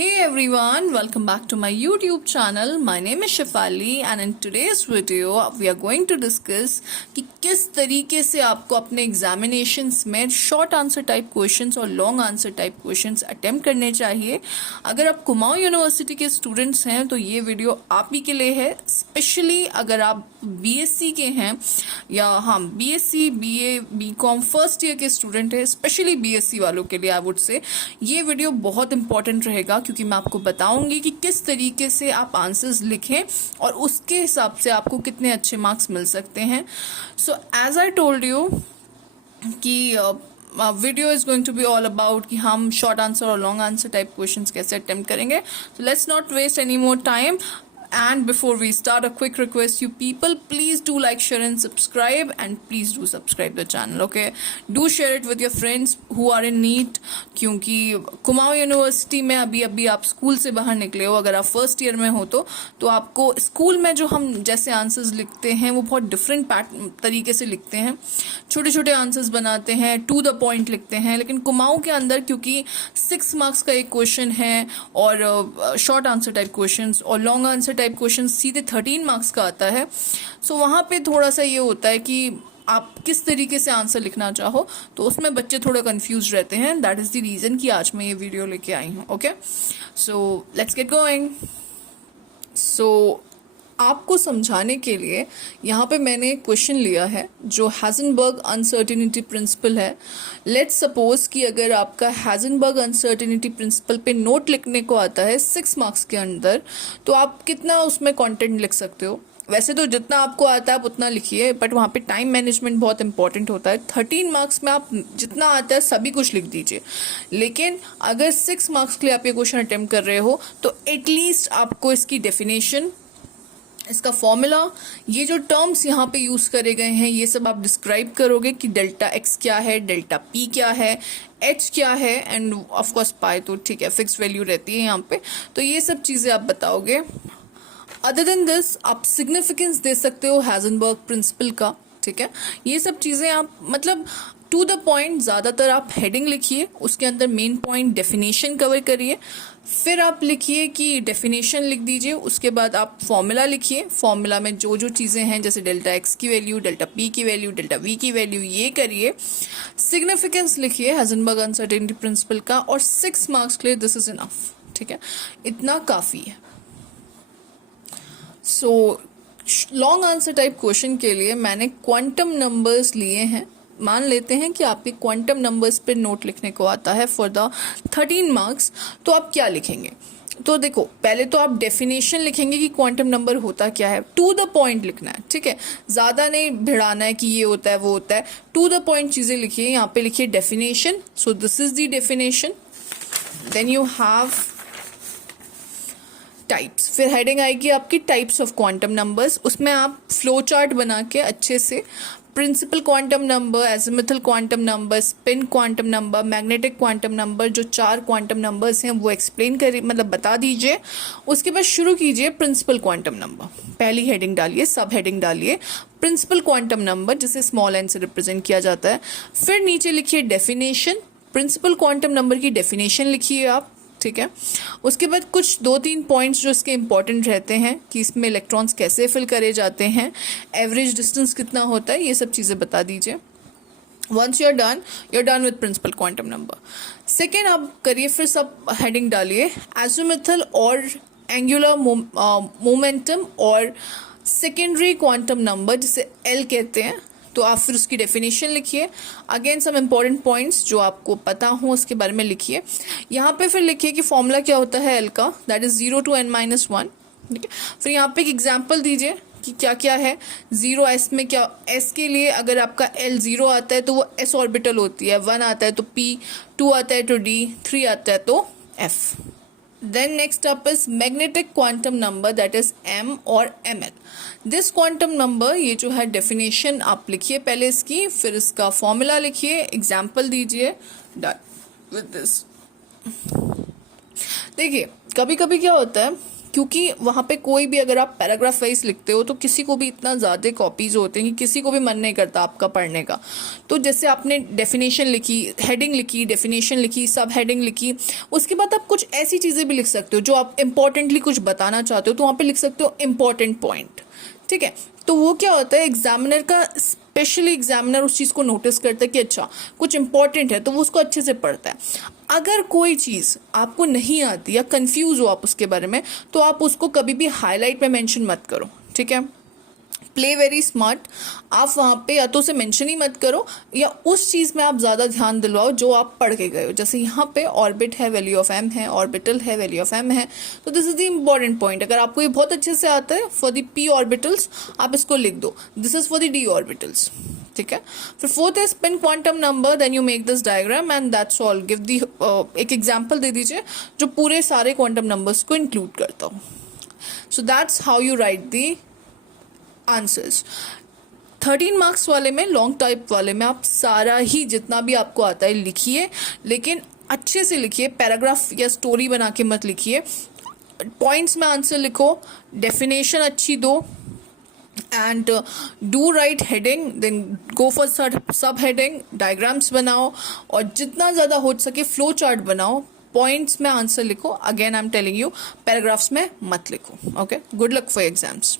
Hey everyone, welcome back to my YouTube channel. My name is Shefali and in today's video we are going to discuss कि किस तरीके से आपको अपने examinations में short answer type questions और long answer type questions attempt करने चाहिए। अगर आप कुमाऊं यूनिवर्सिटी के स्टूडेंट्स हैं तो ये वीडियो आप ही के लिए है, स्पेशली अगर आप बीएससी के हैं या BSc BA BCom first year के स्टूडेंट है, स्पेशली बीएससी वालों के लिए आई वुड से ये वीडियो बहुत इंपॉर्टेंट रहेगा, क्योंकि मैं आपको बताऊंगी कि किस तरीके से आप आंसर्स लिखें और उसके हिसाब से आपको कितने अच्छे मार्क्स मिल सकते हैं। So as I told you कि video is going to be all about कि हम शॉर्ट आंसर और लॉन्ग आंसर टाइप क्वेश्चंस कैसे अटेम्प्ट करेंगे। So let's not waste any more time. And before we start, a quick request, you people, please do like, share and subscribe, and please do subscribe the channel, okay? Do share it with your friends who are in need, क्योंकि Kumaon university में अभी आप school से बाहर निकले हो, अगर आप फर्स्ट ईयर में हो तो आपको स्कूल में जो हम जैसे आंसर्स लिखते हैं वो बहुत डिफरेंट तरीके से लिखते हैं, छोटे छोटे आंसर्स बनाते हैं, टू द पॉइंट लिखते हैं। लेकिन कुमाऊं के अंदर क्योंकि 6 मार्क्स का एक क्वेश्चन है और शॉर्ट आंसर टाइप क्वेश्चन और लॉन्ग आंसर टाइप क्वेश्चन सीधे 13 मार्क्स का आता है, सो वहाँ पे थोड़ा सा ये होता है कि आप किस तरीके से आंसर लिखना चाहो, तो उसमें बच्चे थोड़ा कंफ्यूज रहते हैं। दैट इज द रीजन कि आज मैं ये वीडियो लेके आई हूँ। Okay, so let's get going. So आपको समझाने के लिए यहाँ पे मैंने एक क्वेश्चन लिया है जो हाइजेनबर्ग अनसर्टेनिटी प्रिंसिपल है। लेट्स सपोज कि अगर आपका हाइजेनबर्ग अनसर्टेनिटी प्रिंसिपल पे नोट लिखने को आता है 6 मार्क्स के अंदर, तो आप कितना उसमें कंटेंट लिख सकते हो? वैसे तो जितना आपको आता है आप उतना लिखिए, बट वहाँ पे टाइम मैनेजमेंट बहुत इंपॉर्टेंट होता है। 13 मार्क्स में आप जितना आता है सभी कुछ लिख दीजिए, लेकिन अगर 6 मार्क्स के लिए आप ये क्वेश्चन अटेम्प्ट कर रहे हो तो एटलीस्ट आपको इसकी डेफिनेशन, इसका फॉर्मूला, ये जो टर्म्स यहाँ पे यूज करे गए हैं ये सब आप डिस्क्राइब करोगे कि डेल्टा एक्स क्या है, डेल्टा पी क्या है, एच क्या है, एंड ऑफ कोर्स पाई तो ठीक है फिक्स वैल्यू रहती है यहाँ पे, तो ये सब चीजें आप बताओगे। अदर देन दिस आप सिग्निफिकेंस दे सकते हो हाइजेनबर्ग प्रिंसिपल का, ठीक है। ये सब चीजें आप मतलब टू द पॉइंट, ज्यादातर आप हेडिंग लिखिए, उसके अंदर मेन पॉइंट डेफिनेशन कवर करिए, फिर आप लिखिए कि डेफिनेशन लिख दीजिए, उसके बाद आप फॉर्मूला लिखिए, फॉर्मूला में जो जो चीज़ें हैं जैसे डेल्टा एक्स की वैल्यू, डेल्टा पी की वैल्यू, डेल्टा वी की वैल्यू, ये करिए। सिग्निफिकेंस लिखिए हाइजेनबर्ग अनसर्टेनिटी प्रिंसिपल का, और 6 मार्क्स के लिए दिस इज इनफ, ठीक है, इतना काफ़ी है। So long answer type question के लिए मैंने क्वांटम नंबर्स लिए हैं। मान लेते हैं कि आपके क्वांटम नंबर्स पे नोट लिखने को आता है फॉर द 13 मार्क्स, तो आप क्या लिखेंगे? तो देखो, पहले तो आप डेफिनेशन लिखेंगे कि क्वांटम नंबर होता क्या है, टू द पॉइंट लिखना है, ठीक है, ज्यादा नहीं भिड़ाना है कि ये होता है वो होता है, टू द पॉइंट चीजें लिखिए। यहाँ पे लिखिए definition, so this is the definition. Then you have types, फिर हेडिंग आएगी आपकी टाइप्स ऑफ क्वांटम नंबर्स, उसमें आप फ्लो चार्ट बना के अच्छे से principal quantum number, azimuthal quantum number, spin quantum number, magnetic quantum number, जो 4 क्वांटम नंबर्स हैं वो एक्सप्लेन करिए, मतलब बता दीजिए। उसके बाद शुरू कीजिए प्रिंसिपल क्वांटम नंबर, पहली हेडिंग डालिए, सब हेडिंग डालिए प्रिंसिपल क्वांटम नंबर जिसे स्मॉल एन से रिप्रेजेंट किया जाता है। फिर नीचे लिखिए डेफिनेशन, प्रिंसिपल क्वांटम नंबर की डेफिनेशन लिखिए आप, ठीक है। उसके बाद कुछ 2-3 पॉइंट्स जो इसके इंपॉर्टेंट रहते हैं कि इसमें इलेक्ट्रॉन्स कैसे फिल करे जाते हैं, एवरेज डिस्टेंस कितना होता है, ये सब चीज़ें बता दीजिए। Once you are done with principal quantum number. Second आप करिए, फिर सब हेडिंग डालिए एजिमुथल और एंगुलर मोमेंटम और सेकेंडरी क्वांटम नंबर जिसे एल कहते हैं, तो आप फिर उसकी डेफिनेशन लिखिए। अगेन सम इम्पॉर्टेंट पॉइंट्स जो आपको पता हो उसके बारे में लिखिए। यहाँ पे फिर लिखिए कि फॉर्मूला क्या होता है एल का, दैट इज 0 to n-1, ठीक है। फिर यहाँ पे एक एग्जांपल दीजिए कि क्या क्या है। 0 एस में क्या, एस के लिए अगर आपका एल 0 आता है तो वो एस ऑर्बिटल होती है, 1 आता है तो पी, 2 आता है तो डी, 3 आता है तो F. Then next up is magnetic quantum number, that is m और ml. This quantum number, ये जो है definition आप लिखिए पहले इसकी, फिर इसका फॉर्मूला लिखिए, एग्जाम्पल दीजिए। Done with this. देखिए कभी कभी क्या होता है क्योंकि वहाँ पे कोई भी अगर आप पैराग्राफ वाइज लिखते हो तो किसी को भी इतना ज़्यादा कॉपीज होते हैं कि किसी को भी मन नहीं करता आपका पढ़ने का। तो जैसे आपने डेफिनेशन लिखी, हेडिंग लिखी, डेफिनेशन लिखी, सब हेडिंग लिखी, उसके बाद आप कुछ ऐसी चीज़ें भी लिख सकते हो जो आप इंपॉर्टेंटली कुछ बताना चाहते हो, तो वहाँ पे लिख सकते हो इंपॉर्टेंट पॉइंट। ठीक है, तो वो क्या होता है, एग्जामिनर का स्पेशली एग्जामिनर उस चीज़ को नोटिस करता है कि अच्छा कुछ इंपॉर्टेंट है, तो वो उसको अच्छे से पढ़ता है। अगर कोई चीज़ आपको नहीं आती या कंफ्यूज हो आप उसके बारे में, तो आप उसको कभी भी हाईलाइट में मेंशन मत करो। ठीक है, प्ले वेरी स्मार्ट, आप वहाँ पे या तो उसे मेंशन ही मत करो या उस चीज़ में आप ज़्यादा ध्यान दिलवाओ जो आप पढ़ के गए हो। जैसे यहाँ पे ऑर्बिट है, वैल्यू ऑफ एम है, ऑर्बिटल है, वैल्यू ऑफ एम है, तो this is the important point. अगर आपको ये बहुत अच्छे से आता है फॉर द पी ऑर्बिटल्स, आप इसको लिख दो, this is for the d orbitals. ठीक है, फिर फोर्थ है spin quantum number, then you make this diagram and that's all. Give the एक एग्जाम्पल दे दीजिए जो पूरे सारे क्वांटम नंबर्स को इंक्लूड करता हो। So that's how you right the answers. 13 marks वाले में, लॉन्ग टाइप वाले में आप सारा ही जितना भी आपको आता है लिखिए, लेकिन अच्छे से लिखिए, पैराग्राफ या स्टोरी बना के मत लिखिए। पॉइंट्स में आंसर लिखो, डेफिनेशन अच्छी दो, and do write heading, then go for subheading, diagrams बनाओ और जितना ज़्यादा हो सके फ्लो चार्ट बनाओ। पॉइंट्स में आंसर लिखो, again I am telling you, paragraphs में मत लिखो। Okay, good luck for exams.